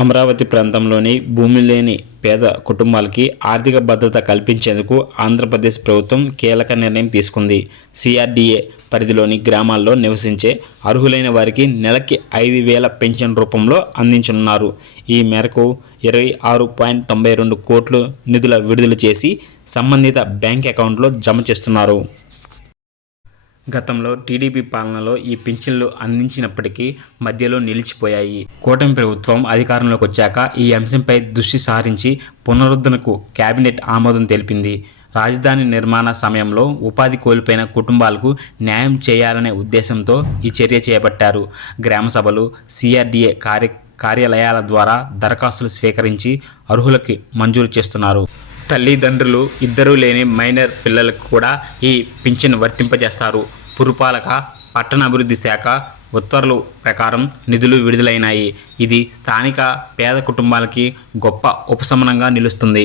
అమరావతి ప్రాంతంలోని భూమి లేని పేద కుటుంబాలకి ఆర్థిక భద్రత కల్పించేందుకు ఆంధ్రప్రదేశ్ ప్రభుత్వం కీలక నిర్ణయం తీసుకుంది. సిఆర్డీఏ పరిధిలోని గ్రామాల్లో నివసించే అర్హులైన వారికి నెలకి 5,000 పెన్షన్ రూపంలో అందించనున్నారు. ఈ మేరకు 26.92 కోట్లు నిధుల విడుదల చేసి సంబంధిత బ్యాంక్ అకౌంట్లో జమ చేస్తున్నారు. గతంలో టీడీపీ పాలనలో ఈ పింఛన్లు అందించినప్పటికీ మధ్యలో నిలిచిపోయాయి. కూటమి ప్రభుత్వం అధికారంలోకి వచ్చాక ఈ అంశంపై దృష్టి సారించి పునరుద్ధరణకు కేబినెట్ ఆమోదం తెలిపింది. రాజధాని నిర్మాణ సమయంలో ఉపాధి కోల్పోయిన కుటుంబాలకు న్యాయం చేయాలనే ఉద్దేశంతో ఈ చర్య చేపట్టారు. గ్రామ సభలు, సిఆర్డీఏ కార్యాలయాల ద్వారా దరఖాస్తులు స్వీకరించి అర్హులకి మంజూరు చేస్తున్నారు. తల్లిదండ్రులు ఇద్దరూ లేని మైనర్ పిల్లలకు కూడా ఈ పింఛన్ వర్తింపజేస్తారు. పురపాలక పట్టణాభివృద్ధి శాఖ ఉత్తర్వుల ప్రకారం నిధులు విడుదలైనాయి. ఇది స్థానిక పేద కుటుంబాలకి గొప్ప ఉపశమనంగా నిలుస్తుంది.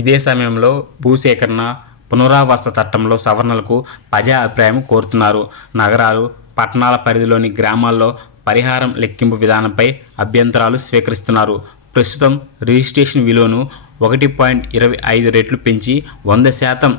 ఇదే సమయంలో భూసేకరణ, పునరావాస చట్టంలో సవరణలకు ప్రజా అభిప్రాయం కోరుతున్నారు. నగరాలు, పట్టణాల పరిధిలోని గ్రామాల్లో పరిహారం లెక్కింపు విధానంపై అభ్యంతరాలు స్వీకరిస్తున్నారు. ప్రస్తుతం రిజిస్ట్రేషన్ విలువను 1.25 రెట్లు పెంచి 100%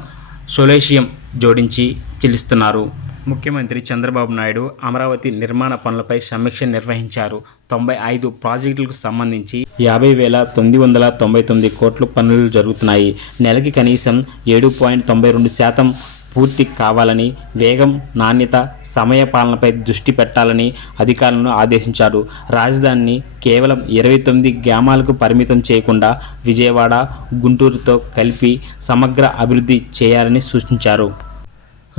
సొల్యూషన్ జోడించి చెల్లిస్తున్నారు. ముఖ్యమంత్రి చంద్రబాబు నాయుడు అమరావతి నిర్మాణ పనులపై సమీక్ష నిర్వహించారు. 95 ప్రాజెక్టులకు సంబంధించి 50,999 కోట్ల పనులు జరుగుతున్నాయి. నెలకి కనీసం 7.92% పూర్తి కావాలని, వేగం, నాణ్యత, సమయ పాలనపై దృష్టి పెట్టాలని అధికారులను ఆదేశించారు. రాజధానిని కేవలం 29 గ్రామాలకు పరిమితం చేయకుండా విజయవాడ, గుంటూరుతో కలిపి సమగ్ర అభివృద్ధి చేయాలని సూచించారు.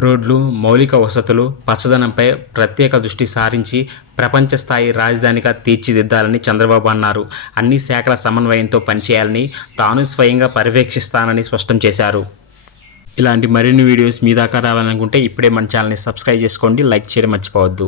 రోడ్లు, మౌలిక వసతులు, పచ్చదనంపై ప్రత్యేక దృష్టి సారించి ప్రపంచ స్థాయి రాజధానిగా తీర్చిదిద్దాలని చంద్రబాబు అన్నారు. అన్ని శాఖల సమన్వయంతో పనిచేయాలని, తాను స్వయంగా పర్యవేక్షిస్తానని స్పష్టం చేశారు. ఇలాంటి మరిన్ని వీడియోస్ మీ దాకా రావాలనుకుంటే ఇప్పుడే మన ఛానల్ని సబ్స్క్రైబ్ చేసుకోండి, లైక్ చేయడం మర్చిపోవద్దు.